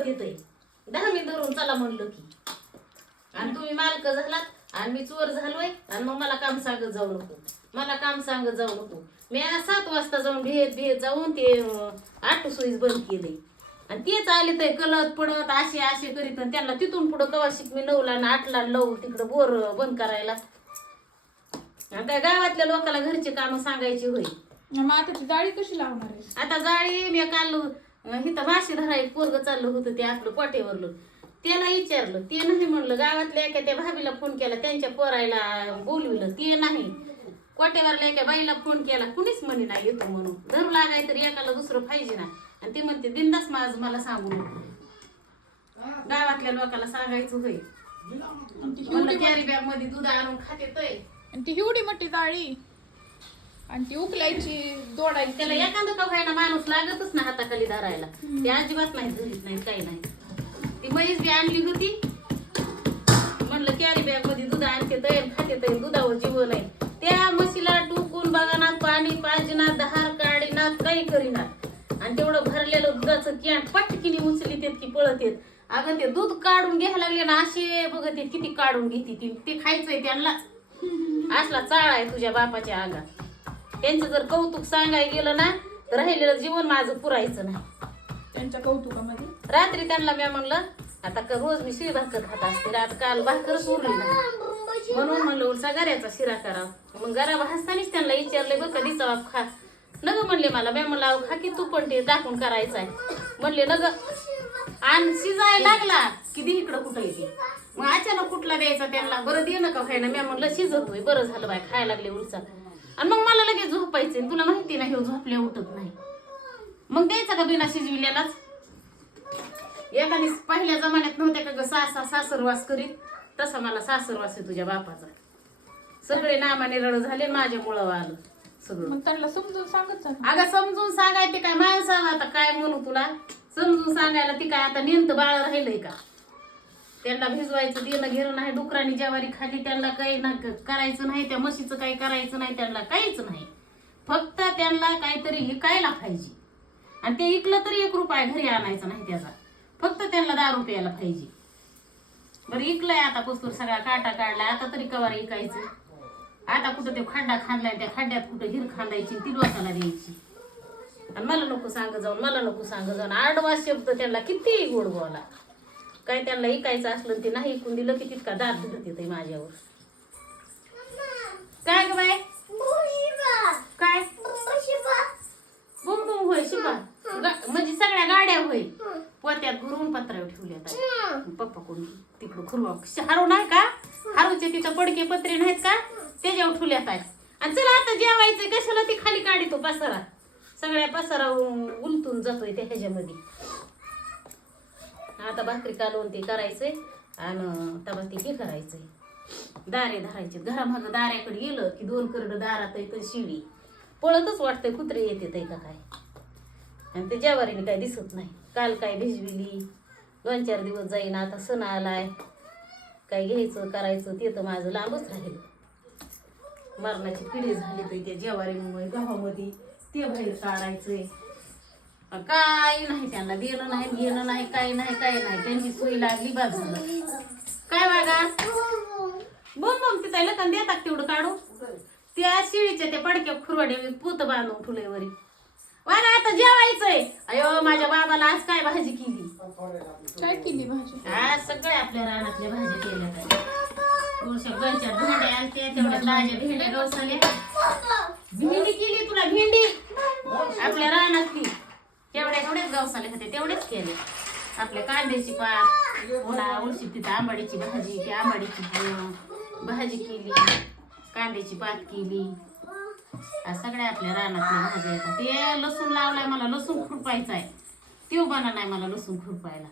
पळत येतंय 10 मिनिट धरून चला म्हणलं की. आणि तुम्ही मालक झालात आणि मी चोर झालोय आणि मग मला काम सांगत जाऊ नको. मला काम सांगत जाऊ नको. मी आज 7 वाजता जाऊन भेट जाऊन ते आटू सुईच बंद केले आणि तेच आले तर कलत पडत असे करीत त्यांना तिथून पुढं कवा शिक मी 9ला आणि 8ला लावू तिकडं बोर बंद करायला. आता गावातल्या लोकांना घरचे काम सांगायची होय. मग आता ती जाळी कशी लावणार आहे? आता जाळी मी काल इथं माशी धराय पोरग चाललं होतं ते आपलं कोटेवरलं त्याला विचारलं ते नाही म्हणलं. गावातल्या एका त्या भाभीला फोन केला त्यांच्या पोरायला बोलविलं ते नाही. कोटेवरल्या एका बाईला फोन केला कुणीच म्हणे नाही येतो म्हणून. धरू लागाय तर एकाला दुसरं पाहिजे ना. आणि ते म्हणते बिंदास माझ मला सांगू नको. गावातल्या लोकांना सांगायचं होय. म्हणलं कॅरी बॅग मध्ये दूध आणून खाते तय आणि ती एवढी मोठी जाळी आणि ती उकलायची दोडायची. त्याला एखादं का व्हायना माणूस लागतच ना हाताखाली धरायला. ते अजिबात नाही धरीत नाही काही नाही. ती म्हैस बी आणली होती म्हणलं कॅरी बॅग मध्ये दूध आणते तय खाते तय दुधावर जीवन आहे. त्या म्हशीला टुकून बघानात पाणी पाजनात धार काढीनात काही करीनात आणि तेवढं भरलेलं दुधाचं कॅन पटकिनी उचली तेत की पळत येत. अगं ते दूध काढून घ्यायला लागले ना असे बघत येत किती काढून घेते ते खायचंय त्यांना. असला चाळ आहे तुझ्या बापाच्या आगात. त्यांचं जर कौतुक सांगायला गेलं ना तर राहिलेलं जीवन माझं पुरायचं नाही. त्यांच्या कौतुकामध्ये रात्री त्यांना मी म्हणलं आता रोज मी शिळी भाकर खात असते. आता काल भाकरच उरली ना म्हणून म्हणलं उलसा गऱ्याचा शिरा करा. मग गरा भाजतानीच त्यांना विचारले बघ कधी चवा खा नग म्हणले मला. मी म्हणलं खा की तू पण ते टाकून करायचं आहे म्हणले नग. आणि शिजायला लागला की दे इकडं कुठं येते. मग अचानक कुठला द्यायचा त्यांना. बरं दे नका खायला. मी म्हणलं शिजतोय बरं झालं बाय खायला लागले उलसा. आणि मग मला लगेच झोपायचे. तुला माहिती नाही हे झोपले उठत नाही. मग द्यायचा का बिना शिजविलेलाच. एखादी पहिल्या जमान्यात नव्हत्या का ग सासरवास करीत तसा मला सासरवास आहे तुझ्या बापाचा. सगळे नामाने रड झाले माझ्यामुळं आलं सगळं. मग त्यांना समजून सांगत जा. अगं समजून सांगाय ते काय माणसाला आता काय म्हणू तुला. समजून सांगायला ती काय आता नेमतं बाळ राहिलंय का. त्यांना भिजवायचं देणं घेणं नाही. डुकरांनी ज्वारी खाली त्यांना काही ना करायचं नाही. त्या म्हशीचं काही करायचं नाही. त्यांना काहीच नाही. फक्त त्यांना काहीतरी विकायला पाहिजे आणि ते विकलं तरी 1 रुपया घरी आणायचा नाही त्याचा. फक्त त्यांना दारू प्यायला पाहिजे. बरं विकलंय आता पस्तूर सगळा काटा काढलाय आता तरी कवार विकायचं. आता कुठं ते खड्डा खांदलाय त्या खड्ड्यात कुठं हिर खांदायची ती लोकांना द्यायची. आणि मला नको सांग जाऊन मला नको सांग जाऊन. 8 वाज शब्द त्यांना किती गोड बोला. काय त्यांना ऐकायचं असलं ते नाही ऐकून दिलं की तितका दात धरत येते माझ्यावर. काय ग बाय काय बुम बुम होय शिपा म्हणजे सगळ्या गाड्या होय पोत्यात भरून पत्रावर ठेवल्यात. पप्पा कोण तिकडं खुरवा हारू नाही का हारूचे तिथं पडके पत्रे नाहीत का त्याच्यावर ठेवल्यात आहे. आणि चला आता जेवायचंय कशाला ती खाली काढतो पसारा. सगळ्या पसारा उलटून जातोय त्या ह्याच्यामध्ये. आता भाकरी कालवून ते करायचंय आणि तवा ते हे करायचंय दारे धरायचे. घरामागं दाऱ्याकडे गेलं की 2 करडं दारात येतं शिळी पळतच वाटतंय कुत्रे येते का काय. आणि ते ज्वारीने काय दिसत नाही. काल काय भिजविली 2-4 दिवस जाईन. आता सण आलाय काय घ्यायचं करायचं ते तर माझं लांबच राहिलं. मरणाची पिढी झाली तर त्या ज्वारीमुळे गव्हामध्ये ते बाहेर काढायचंय. काय नाही त्यांना देणं नाही घेणं नाही काही नाही काही नाही. त्यांची सोय लागली बाजूला काय बघा बोम बोम तिथं लकन देतात तेवढं काढू. त्या शिळीच्या त्या पडक्या खुरवाड्या पोत बांधून ठुलेवरी वारा आता जेवायचंय. अयो माझ्या बाबाला आज काय भाजी केली. काय केली भाजी? आज सगळ्या आपल्या रानातल्या भाज्या केल्या. थोडशा 2-4 भेंड्या आलत्या तेवढ्या ताज्या भेंड्या गवसाल्या. भेंडी केली तुला भेंडी आपल्या रानातली तेवढ्याच गवसाले होते तेवढेच केले. आपल्या कांद्याची पात पुन्हा उलशी तिथं आंबाडीची भाजी ती आंबाडीची भाजी केली. कांद्याची पात केली. सगळ्या आपल्या रानातल्या भाज्या येतात. ते लसूण लावलाय मला लसूण खुरपायचा आहे. तो बना नाही मला लसूण खुरपायला.